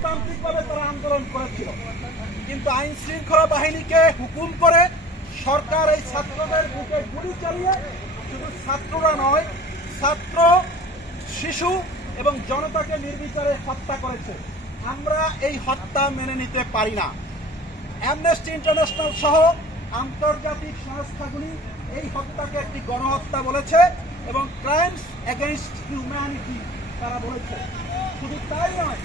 গণতান্ত্রিকভাবে তারা আন্দোলন করেছিল, কিন্তু আইন শৃঙ্খলা বাহিনীকে হুকুম করে সরকার এই ছাত্রদের বুকে গুলি চালিয়ে শুধু ছাত্ররা নয়, ছাত্র, শিশু এবং জনতাকে নির্বিচারে হত্যা করেছে। আমরা এই হত্যা মেনে নিতে পারি না। অ্যামনেস্টি ইন্টারন্যাশনাল সহ আন্তর্জাতিক সংস্থাগুলি এই হত্যাকে একটি গণহত্যা বলেছে এবং ক্রাইমস এগেইনস্ট হিউম্যানিটি তারা বলেছে। শুধু তাই নয়,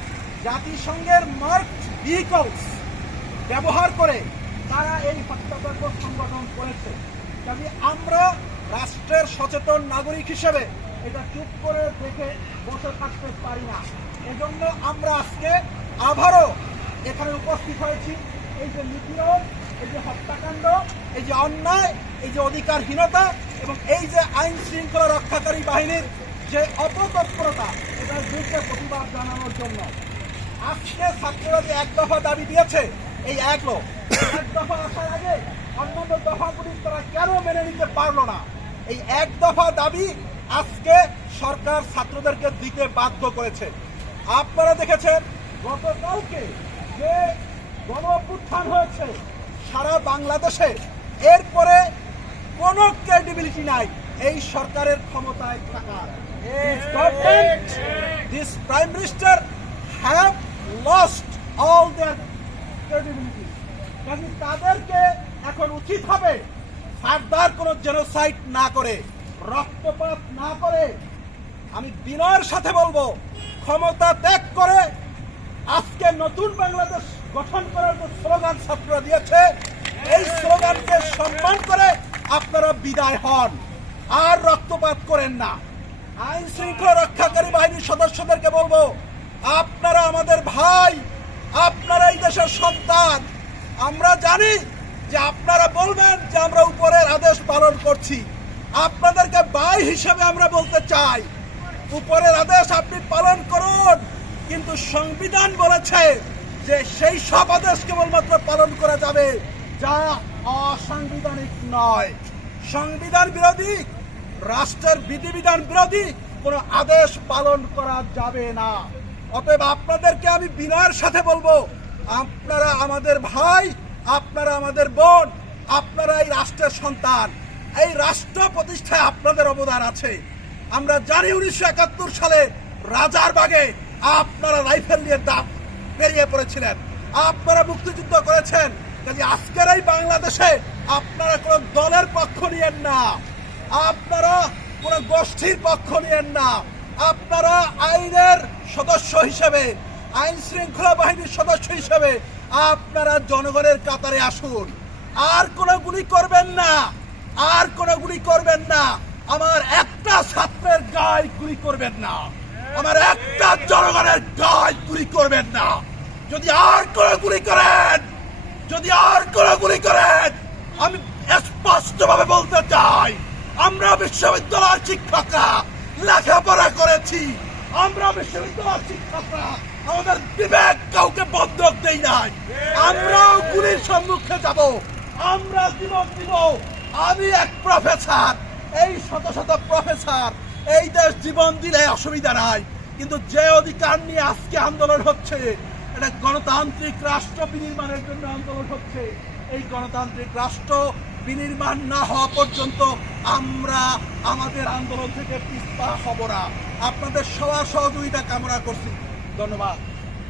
জাতিসংঘের মার্কড ভেহিকলস ব্যবহার করে তারা এই হত্যাকাণ্ড সংগঠন করেছে। কাজে আমরা রাষ্ট্রের সচেতন নাগরিক হিসেবে এটা চুপ করে দেখে বসে থাকতে পারি না। এজন্য আমরা আজকে আবারও এখানে উপস্থিত হয়েছি। এই যে নিপীড়ন, এই যে হত্যাকাণ্ড, এই যে অন্যায়, এই যে অধিকারহীনতা এবং এই যে আইন শৃঙ্খলা রক্ষাকারী বাহিনীর যে অপতৎপরতা, এটার বিরুদ্ধে প্রতিবাদ জানানোর জন্য আজকে ছাত্ররা যে এক দফা দাবি দিয়েছে, এই এক দফা আসার আগে অন্যান্য দফাগুলি তারা কেন মেনে নিতে পারলো না? এই এক দফা দাবি আজকে সরকার ছাত্রদেরকে দিতে বাধ্য করেছে। আপনারা দেখেছেন গতকালকে যে গণ অভ্যুত্থান হয়েছে সারা বাংলাদেশে, এরপরে কোনো ক্রেডিবিলিটি নাই এই সরকারের ক্ষমতায় থাকার। This prime minister have lost all their credibility. কাজে তাদেরকে এখন উচিত হবে ফার্দার কোনো জেনোসাইড না করে, রক্তপাত না করে, আমি বিনয়ের সাথে বলবো, ক্ষমতা ত্যাগ করে আজকে নতুন বাংলাদেশ গঠন করার যে স্লোগান ছাত্ররা দিয়েছে, এই স্লোগানকে সম্মান করে আপনারা বিদায় হন, আর রক্তপাত করেন না। আইন শৃঙ্খলা রক্ষাকারী বাহিনীর সদস্যদেরকে বলবো, আপনারা আমাদের ভাই, আপনারা এই দেশের সন্তান। আমরা জানি যে আপনারা বলবেন যে আমরা উপরের আদেশ পালন করছি। আপনাদেরকে ভাই হিসেবে আমরা বলতে চাই, উপরের আদেশ আপনি পালন করুন, কিন্তু সংবিধান বলেছে যে সেই সব আদেশ কেবলমাত্র পালন করা যাবে যা অসাংবিধানিক নয়। সংবিধান বিরোধী, রাষ্ট্রের বিধিবিধান বিরোধী কোনো আদেশ পালন করা যাবে না। অতএব আপনাদেরকে আমি বিনয়ের সাথে বলবো, আপনারা আমাদের ভাই, আপনারা আমাদের বোন, আপনারা এই রাষ্ট্রের সন্তান। এই রাষ্ট্র প্রতিষ্ঠায় আপনাদের অবদান আছে। আমরা জানি 1971 সালে রাজারবাগে আপনারা রাইফেল নিয়ে বেরিয়ে পড়েছিলেন, আপনারা মুক্তিযুদ্ধ করেছেন। কাজে আজকের এই বাংলাদেশে আপনারা কোনো দলের পক্ষ নিয়েন না, আপনারা কোনো গোষ্ঠীর পক্ষ নিয়েন না। আপনারা আইনের সদস্য হিসেবে, আইন শৃঙ্খলা বাহিনীর সদস্য হিসেবে আপনারা জনগণের কাতারে আসুন। আর কোনো গুলি করবেন না, আর কোনো গুলি করবেন না। আমার একটা ছাত্রের গায়ে গুলি করবেন না, আমার একটা জনগণের গায়ে গুলি করবেন না। যদি আর কোনো গুলি করেন, যদি আর কোনো গুলি করেন, আমি স্পষ্টভাবে বলতে চাই, আমরা বিশ্ববিদ্যালয়ের শিক্ষকরা লেখাপড়া করেছি, আমরা বিশ্ববিদ্যালয়ের শিক্ষকরা আমাদের বিবেক কাউকে বন্ধক দেই নাই। আমরাও গুলির সম্মুখে যাব, আমরা জীবন দিব। আমি এক প্রফেসর, এই শত শত প্রফেসর, এই দেশ জীবন দিলে অসুবিধা নাই, কিন্তু যে অধিকার নিয়ে আজকে আন্দোলন হচ্ছে, এটা গণতান্ত্রিক রাষ্ট্র বিনির্মাণের জন্য আন্দোলন হচ্ছে। এই গণতান্ত্রিক রাষ্ট্র বিনির্মাণ না হওয়া পর্যন্ত আমরা আমাদের আন্দোলন থেকে পিছপা হব না। আপনাদের সবার সহযোগিতা কামনা করছি। ধন্যবাদ।